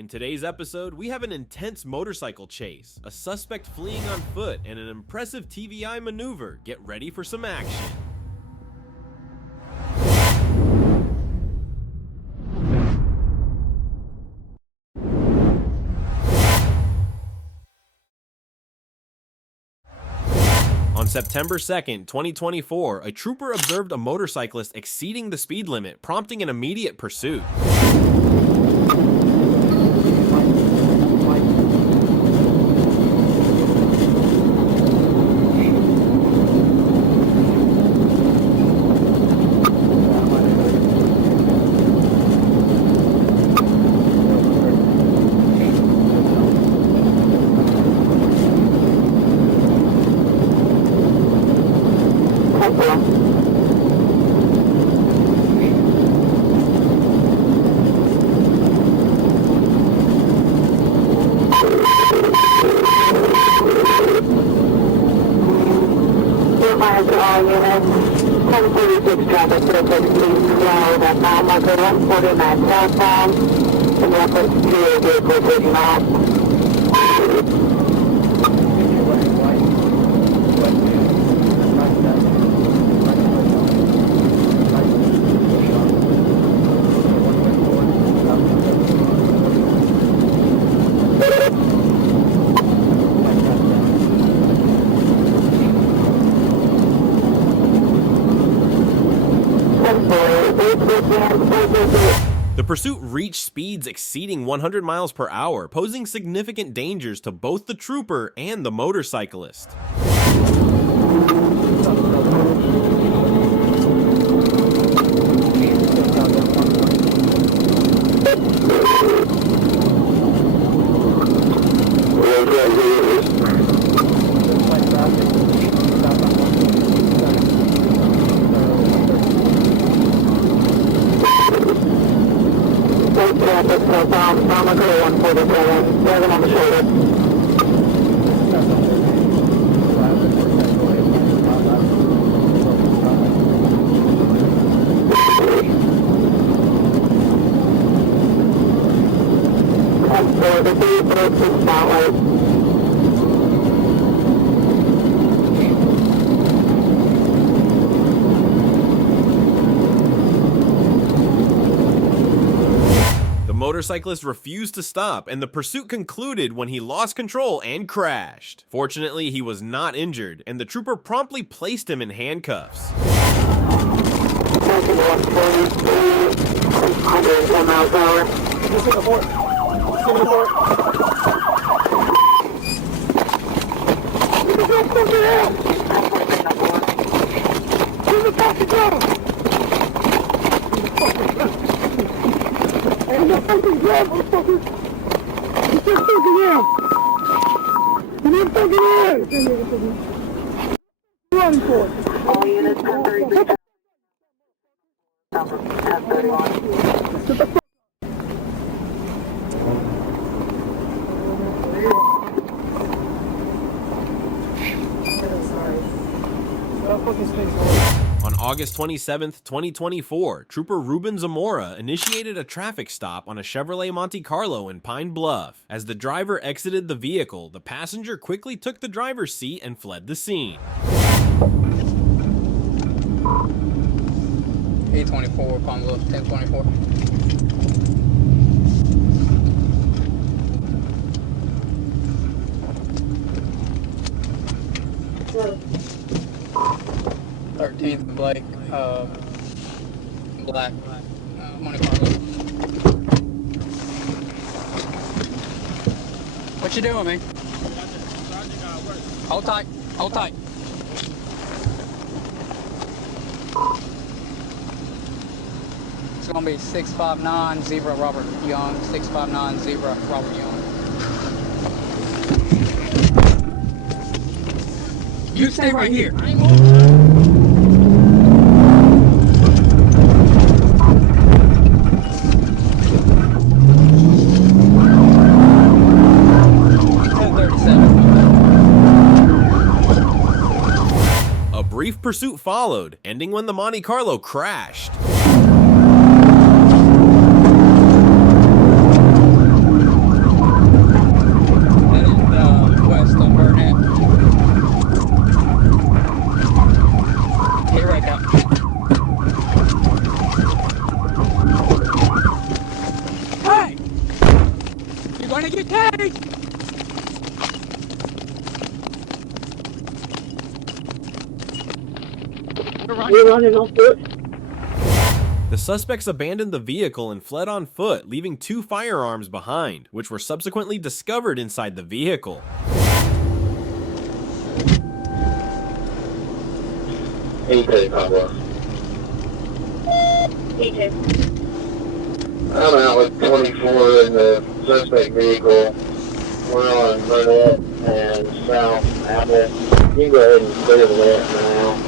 In today's episode, we have an intense motorcycle chase, a suspect fleeing on foot, and an impressive TVI maneuver. Get ready for some action. On September 2nd, 2024, a trooper observed a motorcyclist exceeding the speed limit, prompting an immediate pursuit. Traffic please slow. That's mile marker 149 southbound. In reference to a vehicle taking off. The pursuit reached speeds exceeding 100 miles per hour, posing significant dangers to both the trooper and the motorcyclist. On the shoulder. The motorcyclist refused to stop, and the pursuit concluded when he lost control and crashed. Fortunately, he was not injured, and the trooper promptly placed him in handcuffs. All units 1033. On August 27, 2024, Trooper Ruben Zamora initiated a traffic stop on a Chevrolet Monte Carlo in Pine Bluff. As the driver exited the vehicle, the passenger quickly took the driver's seat and fled the scene. 824, Pine Bluff, 1024. Sure. 13th Blake, black, Monte Carlo. What you doing, man? Hold tight, hold tight. It's gonna be 659-0 Robert Young, 659-0 Robert Young. You stay right here. I ain't moving. A brief pursuit followed, ending when the Monte Carlo crashed. gonna get tagged! You're running on foot. The suspects abandoned the vehicle and fled on foot, leaving 2 firearms behind, which were subsequently discovered inside the vehicle. E2, Pablo. E2. I'm out with 24 in the suspect vehicle. We're on Burnett and South Apple. You can go ahead and clear the left for now.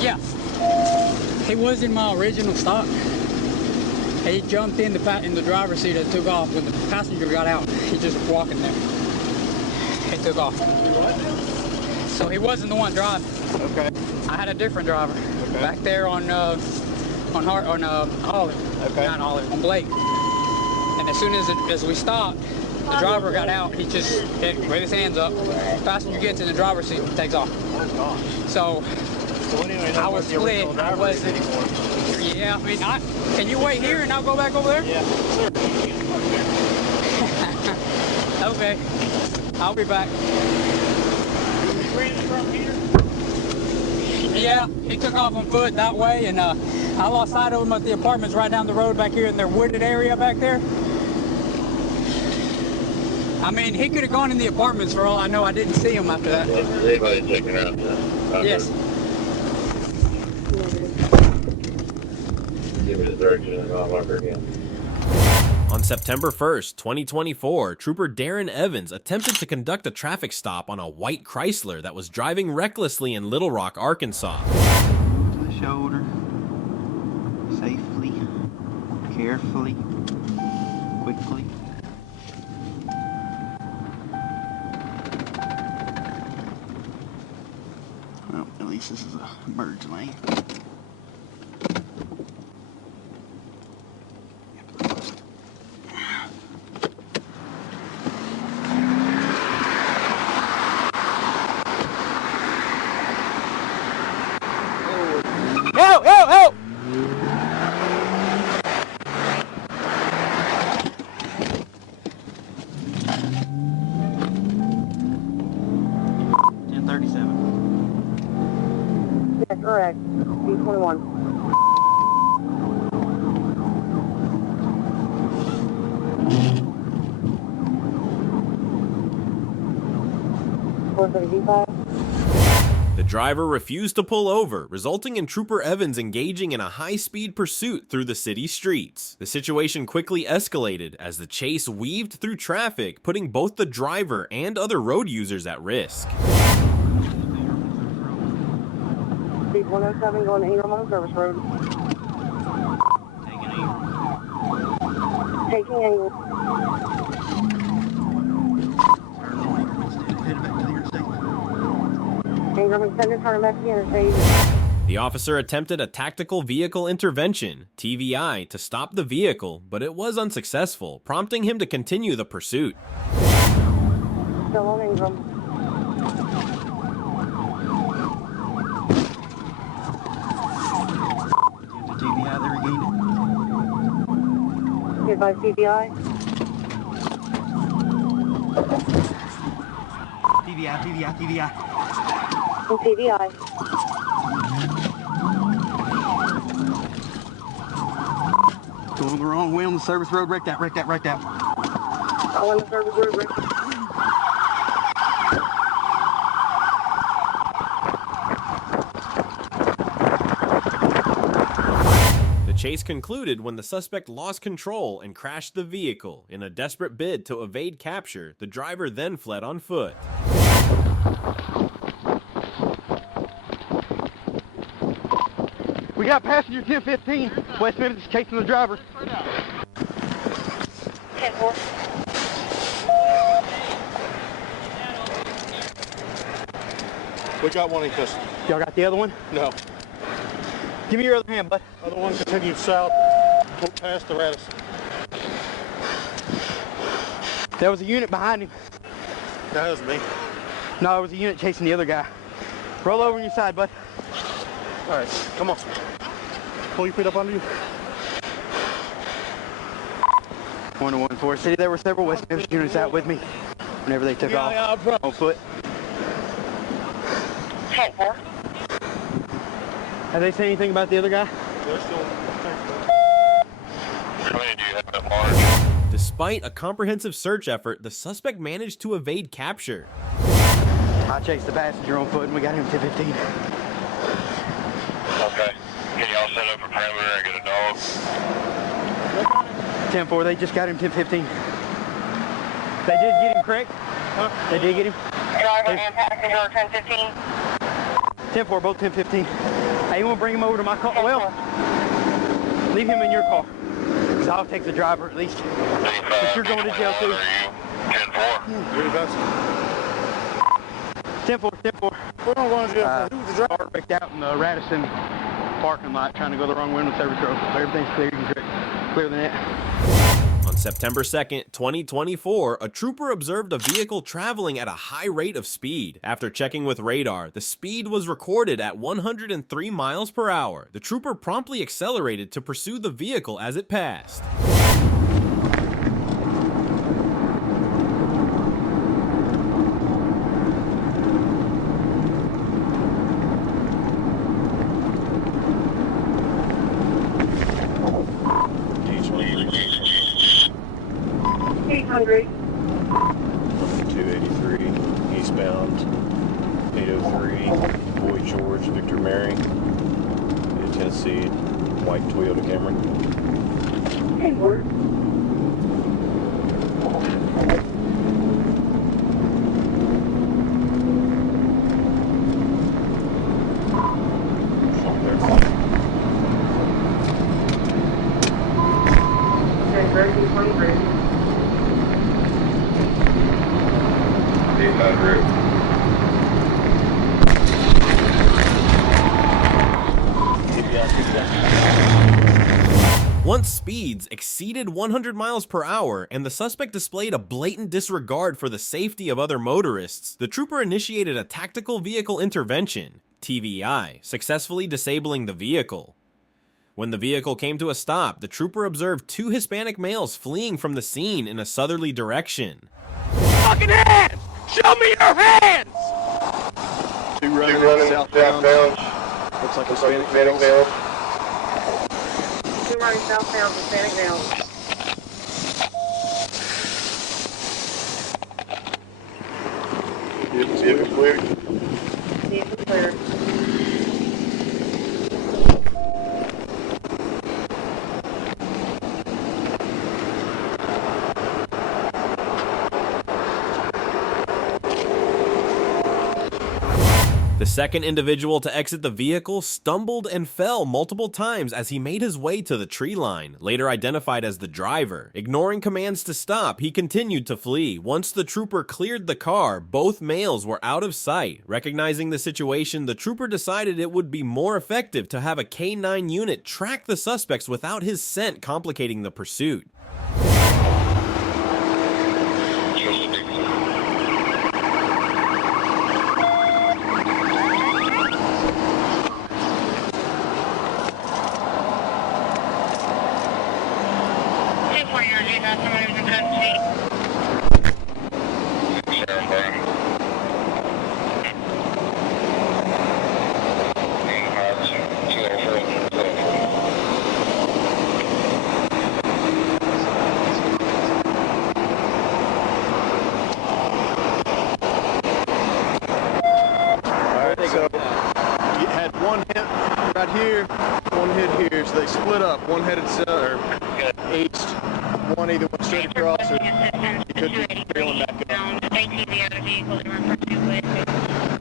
Yeah. He was in my original stop. He jumped in the driver's seat and took off. When the passenger got out, he just was walking there. He took off. So he wasn't the one driving. Okay. I had a different driver back there on Olive. Okay. Not Olive, on Blake. And as soon as we stopped, the driver got out. He just with his hands up. Passenger gets in the driver's seat and takes off. Oh gosh. So Anyway, I was split. I wasn't. Yeah, I mean, can you wait here and I'll go back over there? Yeah, sure. Okay, I'll be back. You ran from here? Yeah, he took off on foot that way, and I lost sight of him at the apartments right down the road back here in their wooded area back there. I mean, he could have gone in the apartments for all I know. I didn't see him after that. Is anybody checking out? Yes. Give me the direction and I'll mark her again. On September 1st, 2024, Trooper Darren Evans attempted to conduct a traffic stop on a white Chrysler that was driving recklessly in Little Rock, Arkansas. To the shoulder, safely, carefully, quickly. Well, at least this is a merge lane. Help! Help! Help! Yes, correct. B21. The driver refused to pull over, resulting in Trooper Evans engaging in a high-speed pursuit through the city streets. The situation quickly escalated as the chase weaved through traffic, putting both the driver and other road users at risk. Speed 107 going to Ingram on Service Road. Taking angle. Ingram extended, turn back to the interstate. The officer attempted a tactical vehicle intervention, TVI, to stop the vehicle, but it was unsuccessful, prompting him to continue the pursuit. Still on Ingram. TBI, they regained it. Hit by TBI. TBI. And TBI. Going the wrong way on the service road. Wreck that. On the service road, right? The chase concluded when the suspect lost control and crashed the vehicle. In a desperate bid to evade capture, the driver then fled on foot. We got passenger 1015. West Memphis chasing the driver. 10-4. We got one in custody. Y'all got the other one? No. Give me your other hand, bud. Other one continued south past the Radisson. There was a unit behind him. That was me. No, it was a unit chasing the other guy. Roll over on your side, bud. All right, come on. Pull your feet up under you. 114 City. There were several West Memphis units out with me whenever they took off on foot. 10-4. Have they said anything about the other guy? They're still. How many do you have at large? Despite a comprehensive search effort, the suspect managed to evade capture. I chased the passenger on foot and we got him 10-15. Okay. Can y'all set up a perimeter and get a dog? 10-4, they just got him 10-15. They did get him, correct? Huh? They did get him? Driver and passenger 10-15. 10-4, both 10-15. Hey, you want to bring him over to my car? Well, leave him in your car. Because I'll take the driver at least. But you're going to jail too. 10-4. You're the best. 10-4, 10-4. We're not going to jail. Who's the driver? Car wrecked out in the Radisson parking lot trying to go the wrong way on the service road. So everything's clear. You can clear the net. On September 2nd, 2024, a trooper observed a vehicle traveling at a high rate of speed. After checking with radar, the speed was recorded at 103 miles per hour. The trooper promptly accelerated to pursue the vehicle as it passed. Hungry. 283 eastbound, 803 Boy George Victor Mary, Tennessee, white Toyota Camry. Hey, work. Okay, very good, 23. Once speeds exceeded 100 miles per hour and the suspect displayed a blatant disregard for the safety of other motorists, the trooper initiated a tactical vehicle intervention, TVI, successfully disabling the vehicle. When the vehicle came to a stop, the trooper observed two Hispanic males fleeing from the scene in a southerly direction. Fucking hands! Show me your hands! Two running southbound. Looks like Hispanic males. Two running southbound, Hispanic males. Vehicle clear. Vehicle clear. The second individual to exit the vehicle stumbled and fell multiple times as he made his way to the tree line, later identified as the driver. Ignoring commands to stop, he continued to flee. Once the trooper cleared the car, both males were out of sight. Recognizing the situation, the trooper decided it would be more effective to have a K-9 unit track the suspects without his scent complicating the pursuit. Right here, one hit here, so they split up. One headed south or east, one either went straight across or you could be trailing back up. ATV out of vehicle to refer to